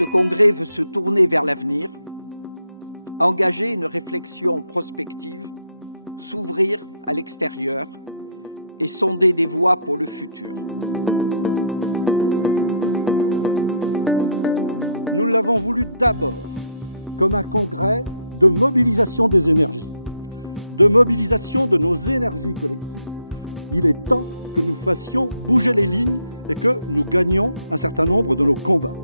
Ce congrès veut se tourner vers l'avenir, engager une réflexion prospective, s'ouvrir à l'extérieur et sonder des voies pour le futur. Nous l'avons voulu d'abord comme un congrès de mobilisation des énergies, de mobilisation de nos énergies collectives. Il est temps que nous fassions bouger les lignes et que nous gagnions un certain nombre de nos combats.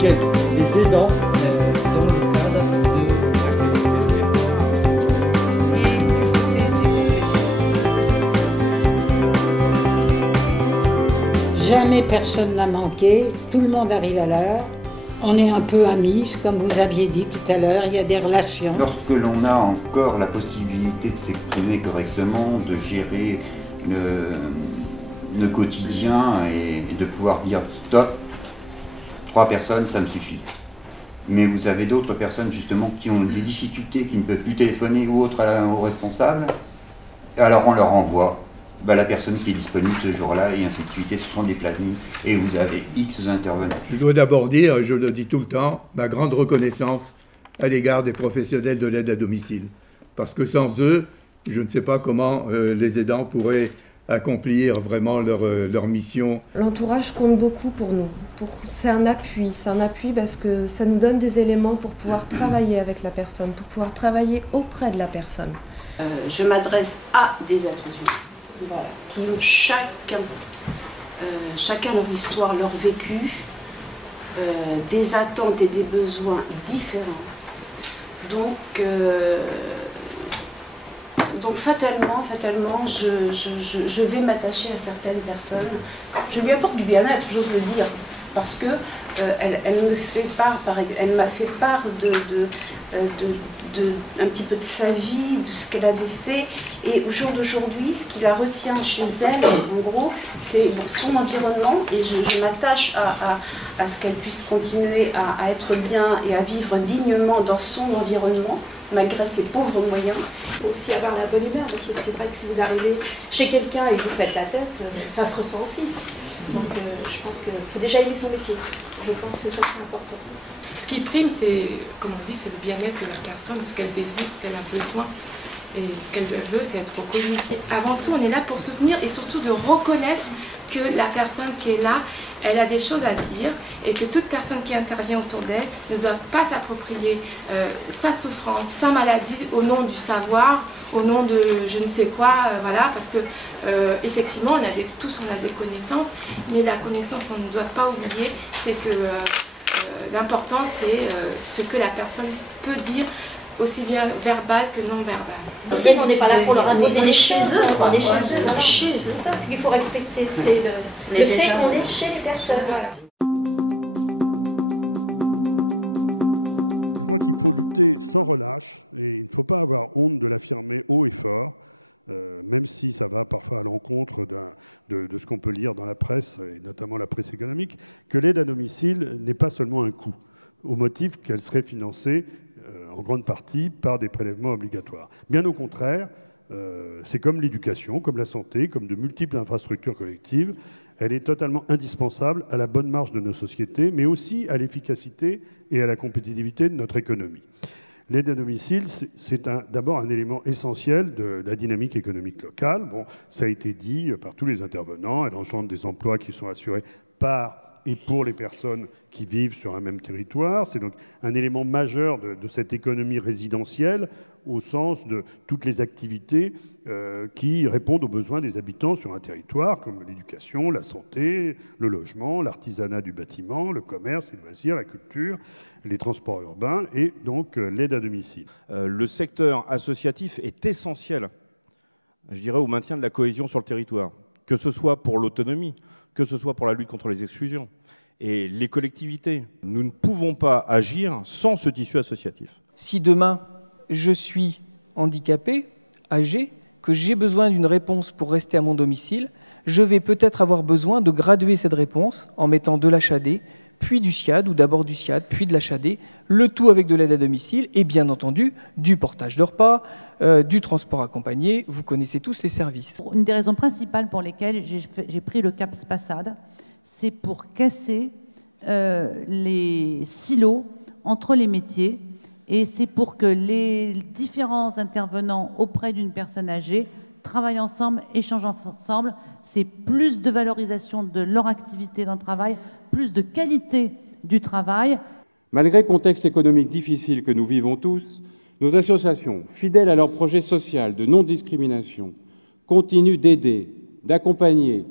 Les aidants dans le cadre de... Jamais personne n'a manqué, tout le monde arrive à l'heure. On est un peu amis, comme vous aviez dit tout à l'heure, il y a des relations. Lorsque l'on a encore la possibilité de s'exprimer correctement, de gérer le quotidien et de pouvoir dire stop, 3 personnes, ça me suffit. Mais vous avez d'autres personnes justement qui ont des difficultés, qui ne peuvent plus téléphoner ou autre aux responsables. Alors on leur envoie la personne qui est disponible ce jour-là et ainsi de suite. Et ce sont des plannings et vous avez X intervenants. Je dois d'abord dire, je le dis tout le temps, ma grande reconnaissance à l'égard des professionnels de l'aide à domicile. Parce que sans eux, je ne sais pas comment les aidants pourraient accomplir vraiment leur mission. L'entourage compte beaucoup pour nous. C'est un appui parce que ça nous donne des éléments pour pouvoir travailler avec la personne, pour pouvoir travailler auprès de la personne. Je m'adresse à des êtres humains, voilà, qui ont chacun leur histoire, leur vécu, des attentes et des besoins différents. Donc fatalement, je vais m'attacher à certaines personnes. Je lui apporte du bien-être, j'ose le dire, parce que elle m'a fait part un petit peu de sa vie, de ce qu'elle avait fait. Et au jour d'aujourd'hui, ce qui la retient chez elle, en gros, c'est son environnement. Et je m'attache à ce qu'elle puisse continuer à être bien et à vivre dignement dans son environnement, malgré ses pauvres moyens. Il faut aussi avoir la bonne humeur, parce que c'est vrai que si vous arrivez chez quelqu'un et que vous faites la tête, ça se ressent aussi. Donc je pense qu'il faut déjà aimer son métier. Je pense que ça c'est important. Ce qui prime, c'est, comme on dit, c'est le bien-être de la personne, ce qu'elle désire, ce qu'elle a besoin. Et ce qu'elle veut, c'est être reconnue. Et avant tout, on est là pour soutenir et surtout de reconnaître que la personne qui est là, elle a des choses à dire et que toute personne qui intervient autour d'elle ne doit pas s'approprier sa souffrance, sa maladie au nom du savoir, au nom de je ne sais quoi, voilà, parce que effectivement, tous on a des connaissances, mais la connaissance qu'on ne doit pas oublier, c'est que l'important c'est ce que la personne peut dire, aussi bien verbal que non verbal. Si on n'est pas là pour leur imposer des choses, on est chez eux. C'est ça ce qu'il faut respecter, c'est le fait qu'on est chez les personnes. Je crois qu'il faut lutter sans relâche et il ne faut pas avoir honte de l'affirmer haut et fort, même si ça va parfois à l'encontre de ce qu'on peut lire dans la presse, et notamment la presse économique, que l'aide à domicile n'est pas seulement un coût, au motif qu'elle serait financée en grande partie par des prélèvements obligatoires. Bien au contraire, c'est comme l'éducation, comme la santé, comme de multiples infrastructures collectives. Elle est totalement indispensable à la bonne marche de nos sociétés, mais aussi à l'efficacité et à la compétitivité de notre économie. L'aide à domicile, c'est d'abord un élément essentiel de la dynamique économique locale. Bon, ça a été dit par tous les intervenants, elle engendre des emplois qui sont assurés par et pour les personnes qui vivent sur un même territoire. C'est donc un élément majeur de cette économie résidentielle au sens de toutes les activités qui répondent aux besoins des habitants sur un territoire, comme l'éducation, la santé, le logement, l'artisanat du bâtiment, le commerce, les loisirs, la culture, les transports urbains et donc l'aide à domicile. Le secteur associatif est essentiel, je dirais, au maintien de la cohésion sur le territoire, que ce soit pour l'autonomie, que ce soit pour la lutte contre les exclusions. Et les collectivités, nous ne pouvons pas agir sans ce tissu associatif. Si demain, je suis handicapé, âgé, que j'ai besoin d'une réponse pour rester à mon domicile, je vais peut-être avoir besoin de graduer cette réponse en mettant de l'HAD, puis du SSIAD, ou d'abord du SSIAD, puis de l'HAD, le tout avec de l'aide à domicile et bien entendu du portage de repas, du transport accompagné. Vous connaissez tous les services. Une des raisons principales pour lesquelles j'ai pris le cap SPASSAD, c'est pour casser les silos entre les métiers, et c'est pour que les différents intervenants auprès d'une personne âgée travaillent ensemble, échangent ensemble. C'est plus de valorisation de leur activité dans le travail, plus de qualité du travail. Malgré le contexte économique difficile que nous vivons tous, nos associations, fidèles à leur projet social de non-discrimination, continuent d'aider, d'accompagner,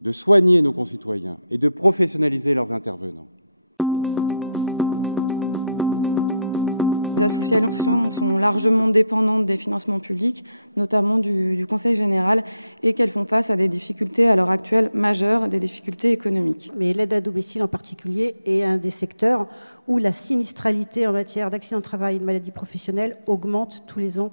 de soigner nos concitoyens et de professionnaliser leurs intervenants. Les associations sont largement dépendantes des financements publics, notamment du Conseil général, et qu'elles font face à des difficultés à l'heure actuelle majeures, des difficultés économiques. Mais l'aide à domicile en particulier est un des secteurs où la sinistralité en matière d'accident de travail et de maladies professionnelles augmente tous les ans.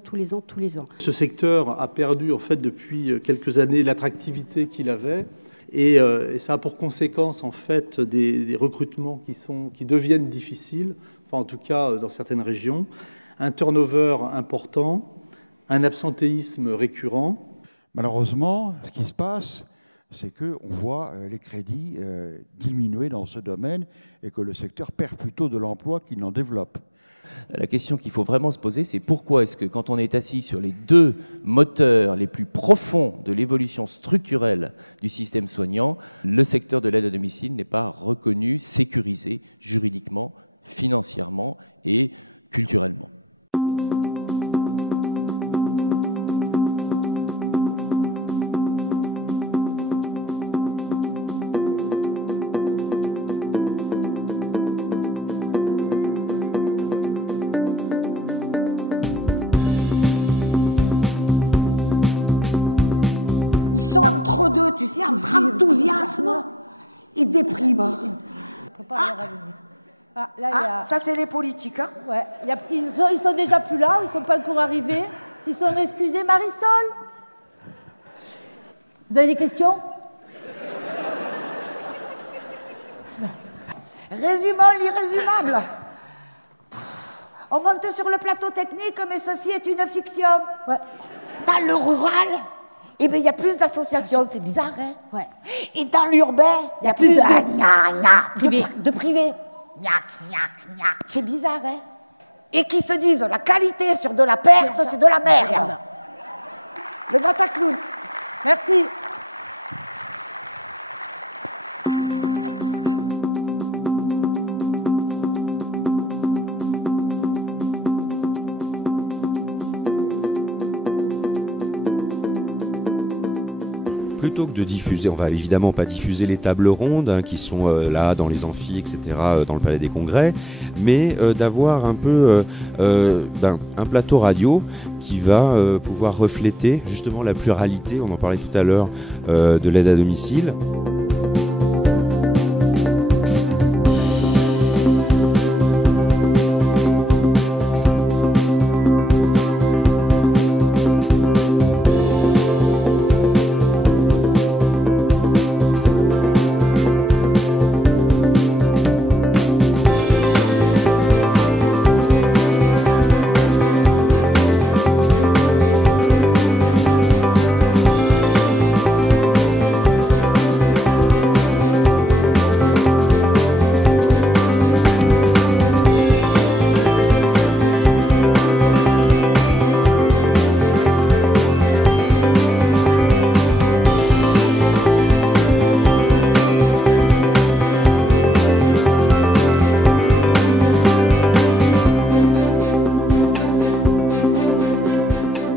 Ce secteur a perdu en fait depuis quelques années l'attractivité qu'il avait. Et ça a pour conséquence en fait des recrutements qui deviennent difficiles, enfin en tout cas dans certaines régions, un turnover important, un absentéisme récurrent. Malheureusement, ce qui se passe, c'est qu'on voit les crédits diminuer dans ce domaine et que le secteur perd plutôt de l'emploi qu'il n'en développe. La question qu'il faut vraiment se poser, c'est pourquoi est-ce que quand on est assis sur les deux moteurs les plus profonds de l'évolution structurelle du système soignant, le secteur de l'aide à domicile n'est pas reconnu, sécurisé juridiquement, financièrement et culturellement. Entre deux, tu sais, entre enthousiasme et déprime. Ça, c'est les politiques. Hein. Ouais. Ils sont déjà plus là, ils ne sont pas encore arrivés. Ils sont excusés. Marisol, vous avez des questions? Résumons l'irrésumable. On monte sur le plateau technique, mais ceci est une fiction. Ouais. Dans le rural, eh bien, il y a plus d'associations, c'est bizarre, hein? Ouais. Et dans l'urbain, il y a plus de privés. C'est bizarre, hein? Et qui se disent la qualité sur de la perte, c'est de la merde. Le Bataclown. Merci. Plutôt que de diffuser, on va évidemment pas diffuser les tables rondes qui sont là dans les amphis, etc., dans le Palais des Congrès, mais d'avoir un peu un plateau radio qui va pouvoir refléter justement la pluralité, on en parlait tout à l'heure, de l'aide à domicile.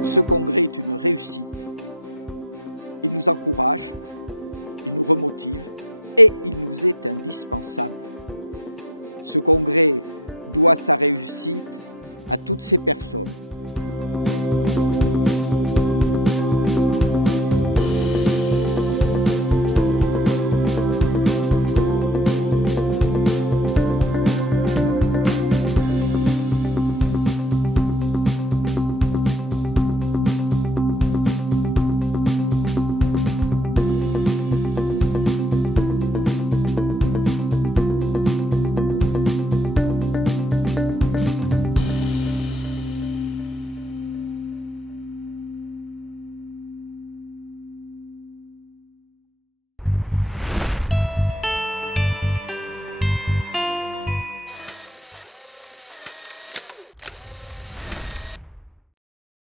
Ce congrès est une réussite. Il nous encourage, il nous remotive et il nous est indispensable. Ce congrès doit sa réussite à toutes ces personnes.